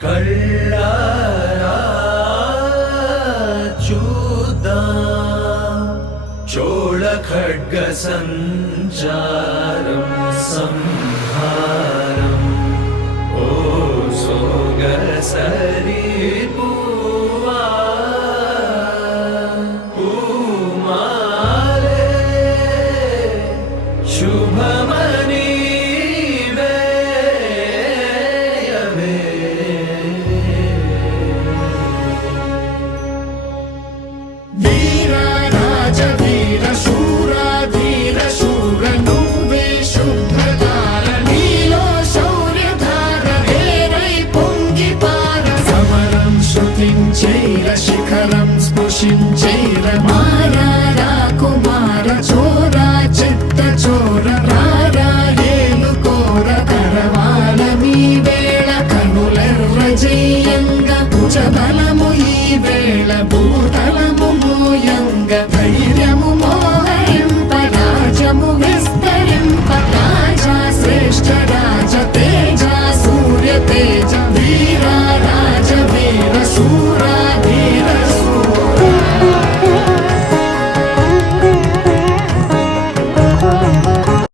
కళ్ళారా చూద్దాం చోళ ఖడ్గ సంచారం సంహారం ఓ సోగసరి పూవా పూమాలే శుభమని శిఖరం స్పృశించైర మారా కుమార చోరా చిత్త చోర రారా ఏలుకోర కరవాల మీ వేళ కనులెర్ర జయంగ భుజబలము ఈ వేళ భూతలము మోయంగ